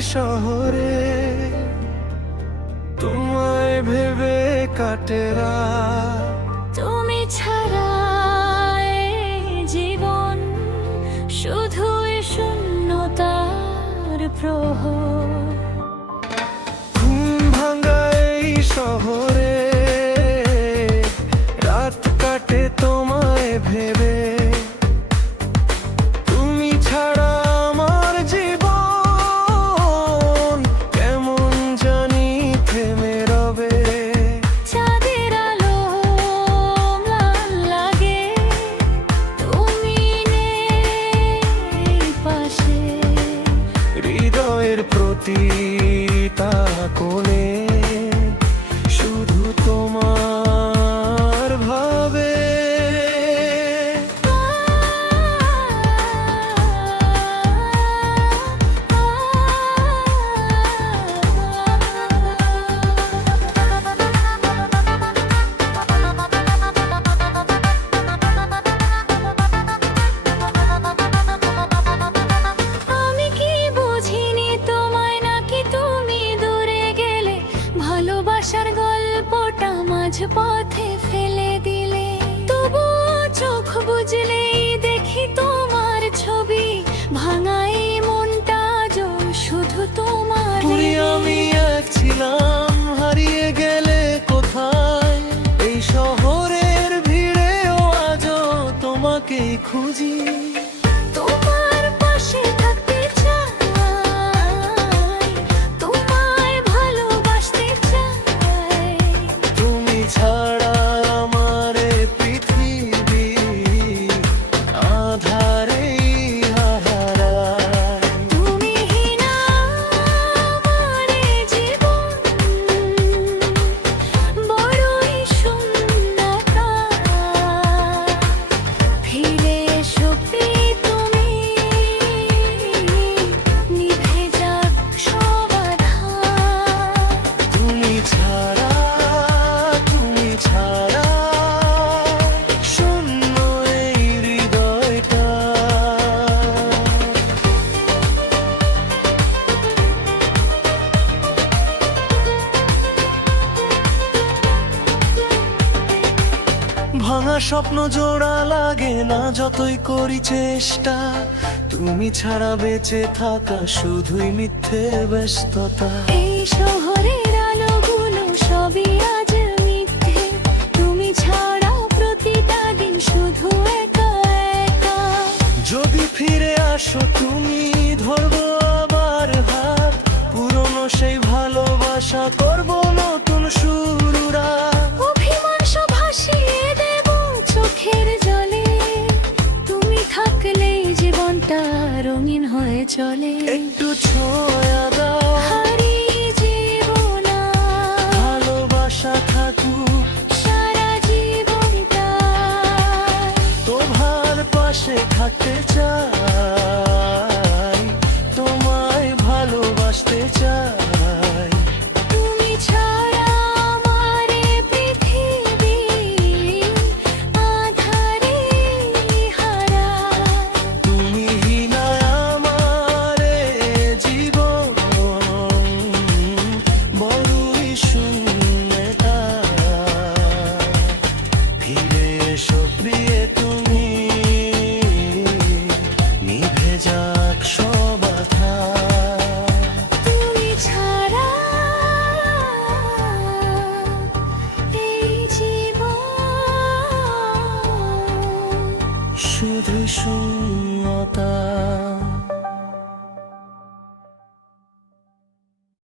শহরে তোমায় ভেবে কাটে রাত। তুমি ছাড়া এই জীবন শুধুই শূন্যতার প্রহর। ঘুম ভাঙা এই শহরে রাত কাটে তোমায় ভেবে। তুমি ছাড়া আমার জীবন কেমন জানি থেমে রবে। চাঁদের আলো ম্লান লাগে, তুমি নেই পাশে। হৃদয়ের প্রতিটা কোণে শুধু তোমার ভাবে। আমি কি বুঝিনি তোমায়, নাকি তুমি দূরে গেলে? ভালোবাসার গল্পটা মাঝ পথে ফেলে দিলে। তবুও চোখ বুঝলেই দেখি তোমার ছবি। ভাঙাই মনটা শুধু তোমার। তুই আমি এক ছিলাম, হারিয়ে গেলে কোথায়? এই শহরের ভিড়েও আজও তোমাকেই খুঁজি। তোমার পাশে থাকতে চাই, তোমায় ভালোবাসতে চাই। তুমি ছাড়া আমার এ পৃথিবী আঁধারেই হারায়। তুমি হীনা আমার এ জীবন, বড়ই শূন্যতা। ফিরে এসো প্রিয় তুমি, নিভে যাক সব আধার। তুমি ছাড়া শূন্য এই হৃদয়টা। ভাঙা স্বপ্ন জোড়া লাগে না যতই করি চেষ্টা। তুমি ছাড়া বেঁচে থাকা শুধুই মিথ্যে ব্যস্ততা। এই শহরের আলোগুলো সবই আজ মিথ্যে। তুমি ছাড়া প্রতিটা দিন শুধু একা একা। যদি ফিরে আসো তুমি, ধরবো আবার হাত। পুরনো সেই ভালোবাসা করবো নতুন শুরুরা। অভিমান সব ভাসিয়ে দেব চোখের জলে। তুমি থাকলেই জীবনটা রঙিন হয়ে চলে। একটু ছোঁয়া দাও, হারিয়ে জীবনা ভালোবাসা থাকুক সারা জীবনটা। তোমার পাশে থাকতে চাই, তোমায় ভালোবাসতে চাই। তুমি ছাড়া আমার এ পৃথিবী আঁধারে হারায়। তুমি হীনা আমার এ জীবন, বড়ই শূন্যতা। ফিরে এসো প্রিয় তুমি, নিভে যাক সব আধার। তুমি ছাড়া এই জীবন শুধু শূন্যতা।